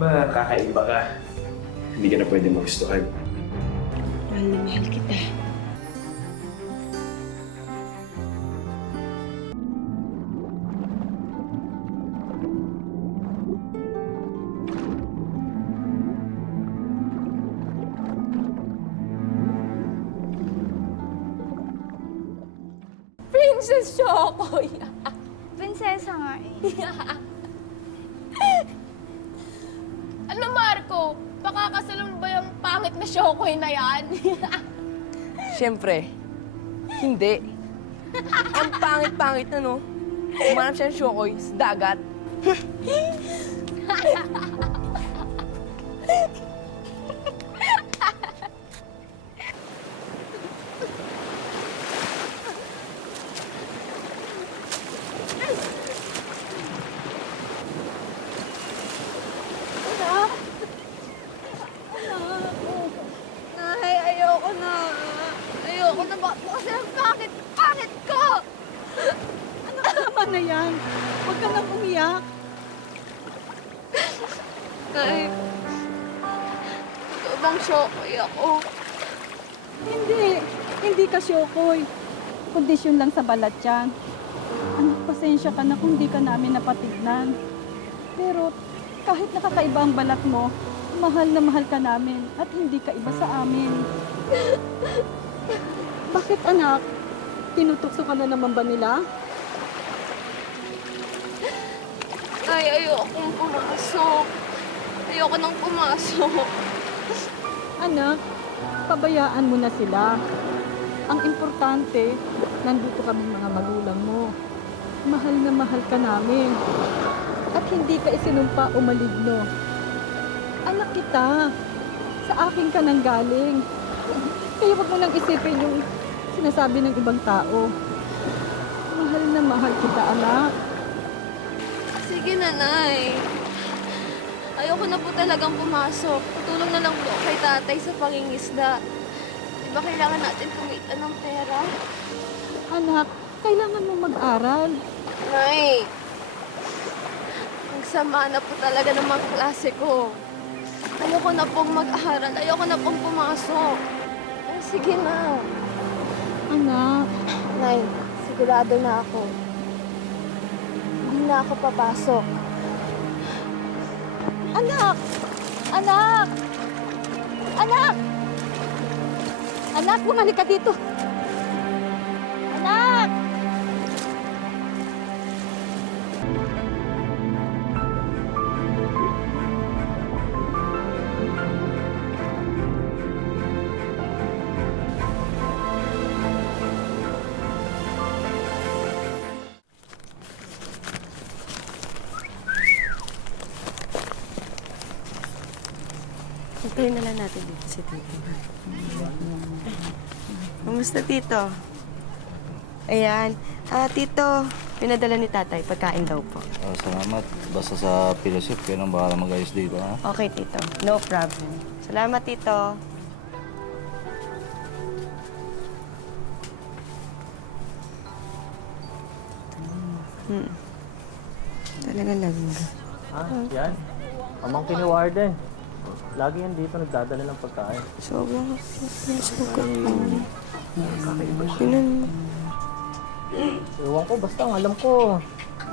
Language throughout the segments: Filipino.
Ba, kakaiba ka. Hindi ka na pwede magustuhan. Mahal na mahal kita. Princess Chokoy! Prinsesa nga eh. Ano, Marco? Pakakasalon ba yung pangit na Chokoy na yan? Siyempre, hindi. Ang pangit-pangit na, no? Umanap siya ng Shokoy sa dagat. Nay, ayoko na. Ayoko na. Bakit mo kasi ang pangit ko? Tama na yan. Huwag ka nang umiyak. Nay, ito bang Chokoy ako? Hindi. Hindi ka syokoy. Kondisyon lang sa balat yan. Anak, pasensya ka na kung di ka namin napatignan. Pero kahit nakakaiba ang balat mo, mahal na mahal ka namin at hindi ka iba sa amin. Bakit anak? Tinutukso ka na naman ba nila? Nay, ayokong pumasok. Ayoko nang pumasok. Anak, pabayaan mo na sila. Ang importante, nandito kami mga magulang mo. Mahal na mahal ka namin. At hindi ka isinumpa o maligno. Anak kita. Sa akin ka nang galing. Kaya wag mo nang isipin yung sinasabi ng ibang tao. Mahal na mahal kita, anak. Sige na, Nay. Ayoko na po talagang pumasok. Tutulong na lang po kay tatay sa pangingisda. Di ba kailangan natin kumita ng pera? Anak, kailangan mo mag-aral. Nay, ang sama na po talaga ng mga klase ko. Ayoko na pong mag-aral. Ayoko na pong pumasok. Ay, sige na. Anak, Nay, sigurado na ako. Hindi na ako papasok. anak! Anak! Anak! Anak, bumalik ka dito. Anak! Hintayin na lang natin dito si Tito. Kamusta, Tito? Ayan. Tito, pinadala ni Tatay. Pagkain daw po. Salamat. Basta sa Philosoph, kayo nang bahala mag-ayos dito, ha? Okay, Tito. No problem. Salamat, Tito. Talaga laging. Yan. Pamangkin ni Warden. Lagi yan dito nagdadala ng pagkain. Sobrang sugat mo. Tinan mo. Ewan ko, basta ang alam ko,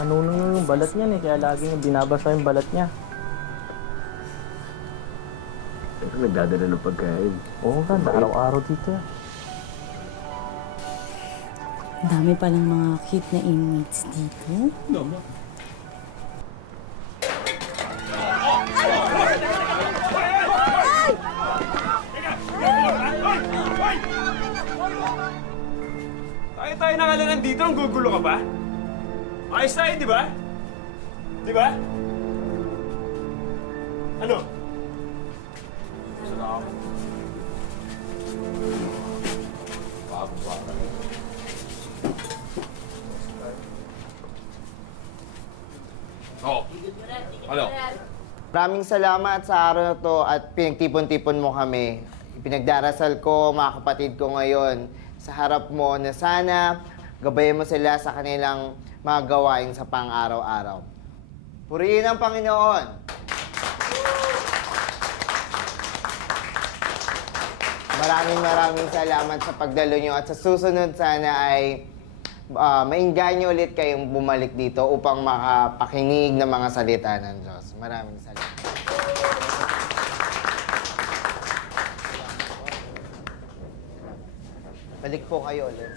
nanunong yung balat niyan kaya lagi yung binabasa yung balat niya. Pero nagdadala ng pagkain. Oo, ganda. Araw-araw dito. Ang dami palang mga cute na inmates dito. Tayo na nga lang nandito, ang gugulo ka pa? Ayos tayo, di ba? Di ba? Ano? Salamat. Oo. Ano? Maraming salamat sa araw na to at pinagtipon-tipon mo kami. Pinagdarasal ko, mga kapatid ko ngayon, sa harap mo na sana gabayan mo sila sa kanilang mga gawain sa pang-araw-araw. Purihin ang Panginoon! Maraming salamat sa pagdalo nyo at sa susunod sana ay maingganyo ulit kayong bumalik dito upang makapakinig ng mga salita ng Diyos. Maraming salamat. Balik po kayo ulit.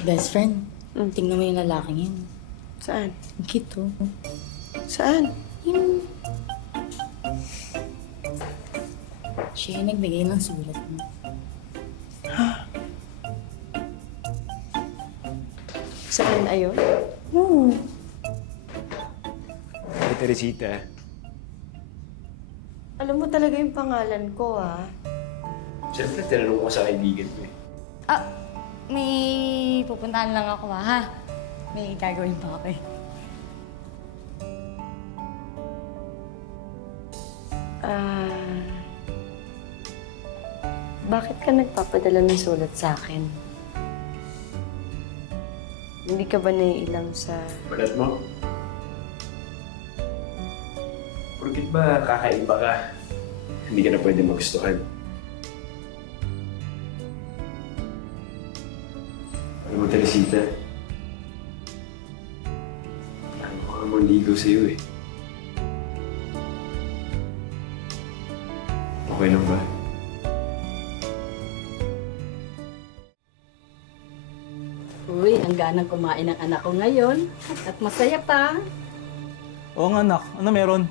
Best friend, tingnan mo yung lalaking yun. Saan? Ang cute, oh. Saan? Yun. Siya yung nagbigay ng sulat mo. Saan ayun? Oo. Ay, Teresita. Alam mo talaga yung pangalan ko, ah. Siyempre, tinanong ko sa kaibigan ko eh. Ah, may pupuntahan lang ako, ha? May gagawin pa ako, eh. Bakit ka nagpapadala ng sulat sa akin? Hindi ka ba naiilang sa... Balat mo? Porkit ba kakaiba ka? Hindi ka na pwede magustuhan. Alam mo, Teresita, ano ka mo ligaw sa'yo eh. Okay lang ba? Uy, ang ganang kumain ng anak ko ngayon. At masaya pa. Oo nga, anak. Ano meron?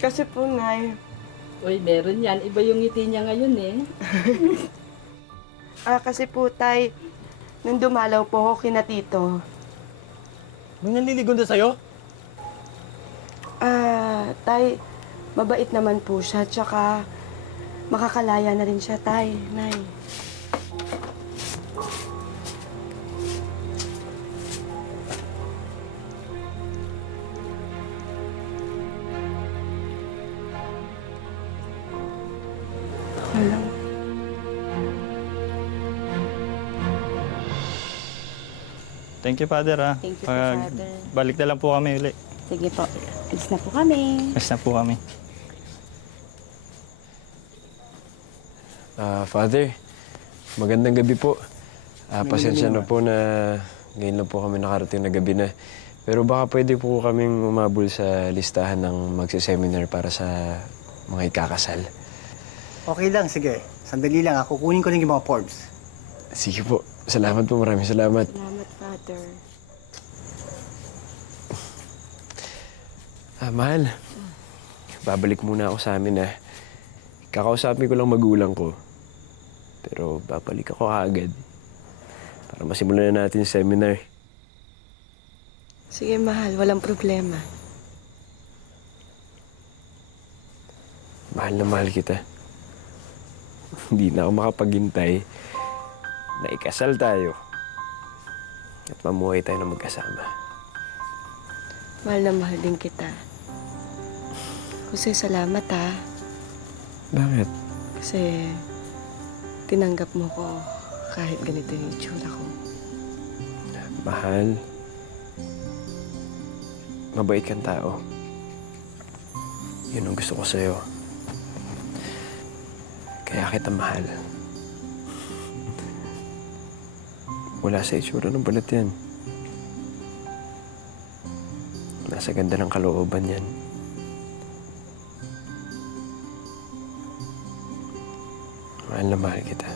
Kasi po, Nay, Uy, meron yan. Iba yung ngiti niya ngayon, eh. kasi po, Tay, nung dumalaw po ako kina Tito, May nanliligon na sa'yo? Tay, mabait naman po siya, tsaka makakalaya na rin siya, Tay, Nay. Alam. Thank you, Father, ha. Thank you po, Father. Balik na lang po kami uli. Sige po. Alis na po kami. Mas na po kami. Father, magandang gabi po. Pasensya na po na ngayon lang po kami nakarating na gabi na. Pero baka pwede po kaming umabol sa listahan ng magse-seminar para sa mga ikakasal. Okay lang, sige. Sandali lang, kukunin ko lang yung mga forms. Sige po. Salamat po, maraming salamat. Salamat, Father. Mahal, babalik muna ako sa amin, ha. Kakausapin ko lang magulang ko. Pero babalik ako agad para masimulan na natin yung seminar. Sige, mahal. Walang problema. Mahal na mahal kita. Hindi na ako makapaghintay na ikasal tayo at mamuhay tayo na magkasama. Mahal na mahal din kita. Jose, salamat, ha. Bakit? Kasi tinanggap mo ko kahit ganito yung itsura ko. Mahal. Mabait kang tao. Yun ang gusto ko sa'yo. Kaya kita mahal. Wala sa itsura ng balat yan. Nasa ganda ng kalooban yan. Mahal na mahal kita.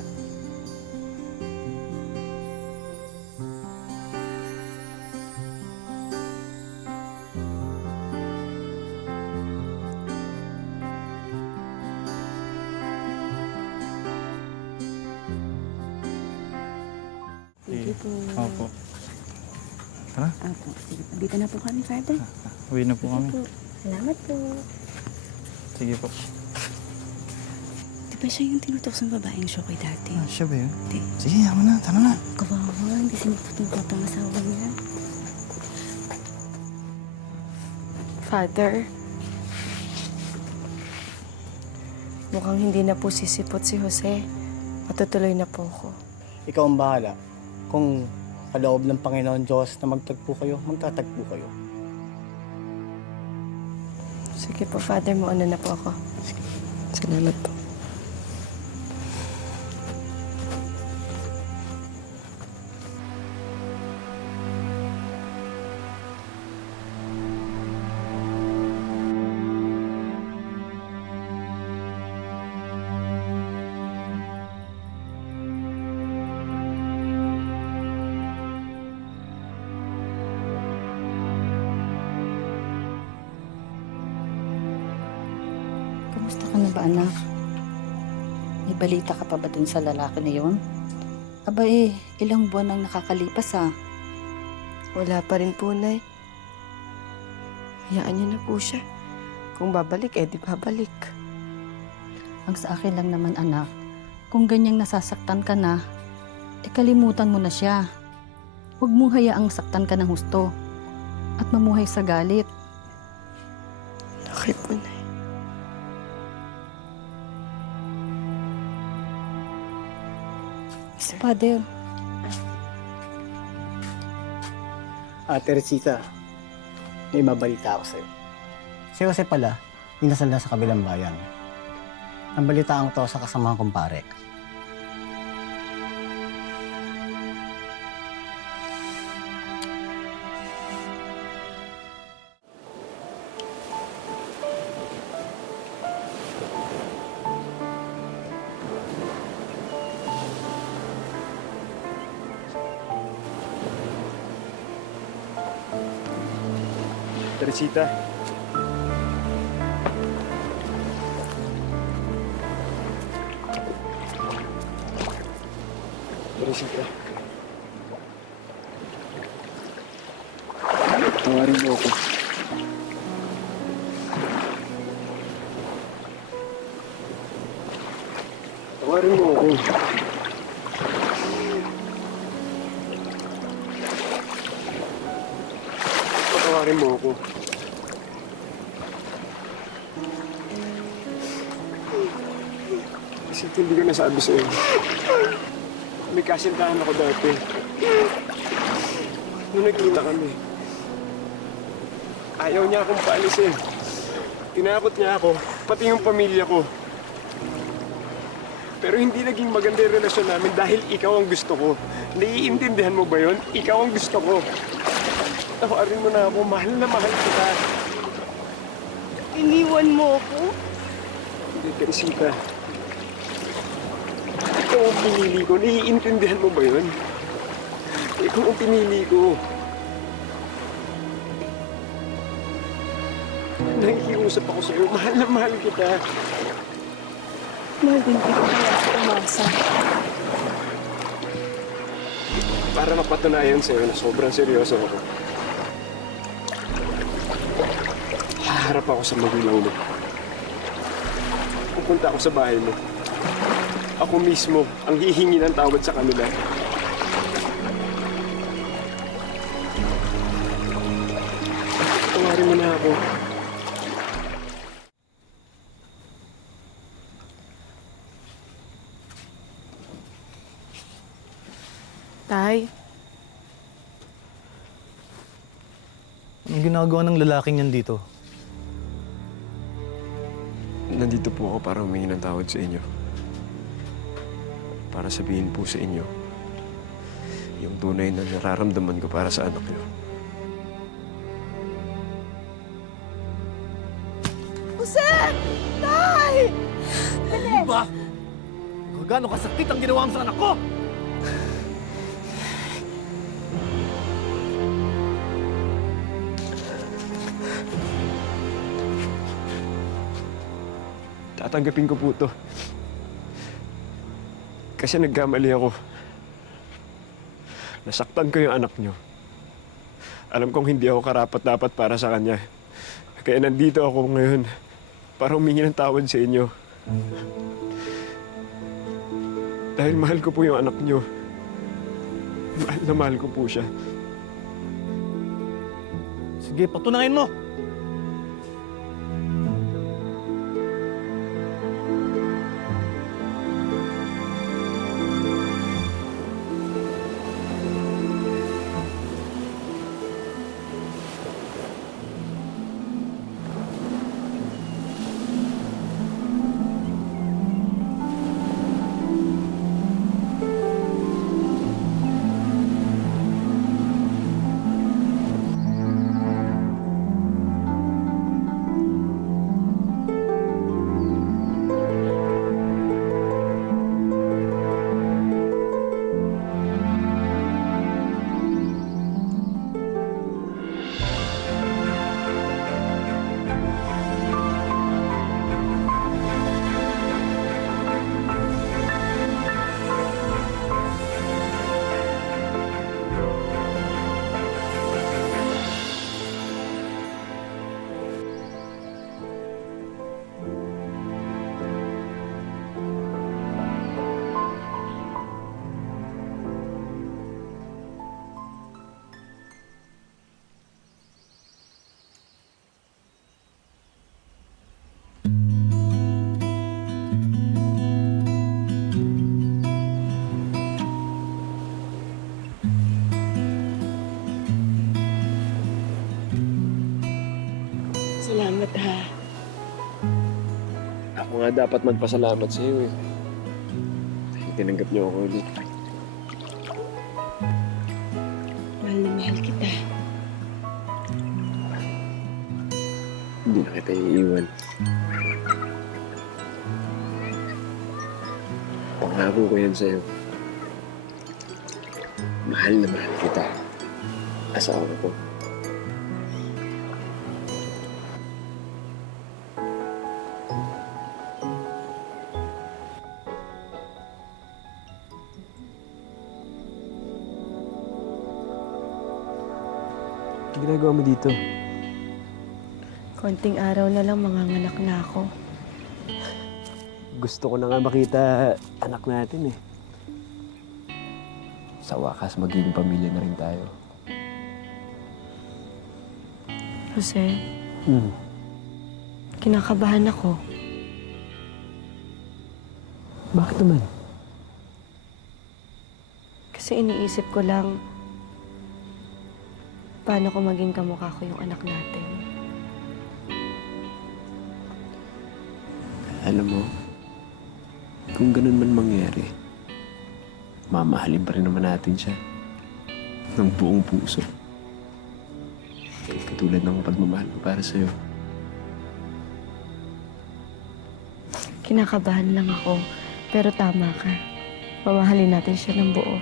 Sige po. Opo. Tara, Opo, sige po. Dito na po kami, Father. uwi na po kami. Salamat po. Sige po. Di ba siya yung tinutok ng babaeng show kay dati? Siya ba yun? Hindi. Sige, yaman na. Tara na. Kawawa, hindi sinipot ang asawa niya. Father, mukhang hindi na po sisipot si Jose. Matutuloy na po ako. ikaw ang bahala. Kung sa loob ng Panginoon Diyos na magtagpo kayo, magtatagpo kayo. Sige po, Father, mauna na po ako. Salamat po. Kamusta ka na ba, anak? May balita ka pa ba dun sa lalaki na yon? Aba ilang buwan ang nakakalipas Wala pa rin po, Nay. Hayaan niyo na po siya. Kung babalik, di babalik. Ang sa akin lang naman, anak, kung ganyang nasasaktan ka na, kalimutan mo na siya. Huwag mong hayaang saktan ka ng husto at mamuhay sa galit. Okay po, Nay. Father, Teresita, may mabalita ako sa'yo. Si Jose pala, inasal na sa kabilang bayan. Ang balitaan ko to sa kasamahan kong pare. Teresita. Teresita. Tawarin mo ako. Tawarin mo ako. Tawarin mo ako. Kasi hindi ko nasabi sa'yo. May kasintahan ako dati. Nung nagkita kami, ayaw niya akong paalisin. Tinakot niya ako, pati yung pamilya ko. Pero hindi naging maganda yung relasyon namin dahil ikaw ang gusto ko. Naiintindihan mo ba yun? Ikaw ang gusto ko. Tawarin mo na ako, mahal na mahal kita. Iniwan mo ako? Hindi, Teresita. Ikaw ang pinili ko. Naiintindihan mo ba yun? Ikaw ang pinili ko. Nakikiusap ako sa'yo. Mahal na mahal kita. Mahal din kita kaya ako umasa. Para mapatunayan sa'yo na sobrang seryoso ako. Haharap ako sa magulang mo. Pupunta ako sa bahay mo. Ako mismo ang hihingi ng tawad sa kanila. Tawarin mo na ako. Tay, Anong ginagawa ng lalaking yan dito? Nandito po ako para humingi ng tawad sa inyo. Para sabihin po sa inyo yung tunay na nararamdaman ko para sa anak niyo. Jose! Tay! Ba? Gaano kasakit ang ginawa mo sa anak ko? Tatanggapin ko po ito. Kasi nagkamali ako. Nasaktan ko yung anak niyo. Alam kong hindi ako karapat-dapat para sa kanya. Kaya nandito ako ngayon para humingi ng tawad sa inyo. Dahil mahal ko po yung anak niyo. Mahal na mahal ko po siya. Sige, patunayan mo! Salamat ha. Ako nga dapat magpasalamat sa iyo eh. Dahil tinanggap niyo ako ulit. Mahal na mahal kita. Hindi na kita iiwan. Pangako ko yan sa'yo. Mahal na mahal kita. Asawa ko. Ano ginagawa mo dito? Konting araw na lang manganganak na ako. Gusto ko na nga makita anak natin eh. Sa wakas, magiging pamilya na rin tayo. Jose, kinakabahan ako. Bakit naman? Kasi iniisip ko lang, paano ko maging kamukha ko yung anak natin. Alam mo, kung ganun man mangyari, mamahalin pa rin naman natin siya ng buong puso. Katulad ng pagmamahal ko para sa'yo. Kinakabahan lang ako, pero tama ka. Mamahalin natin siya ng buo.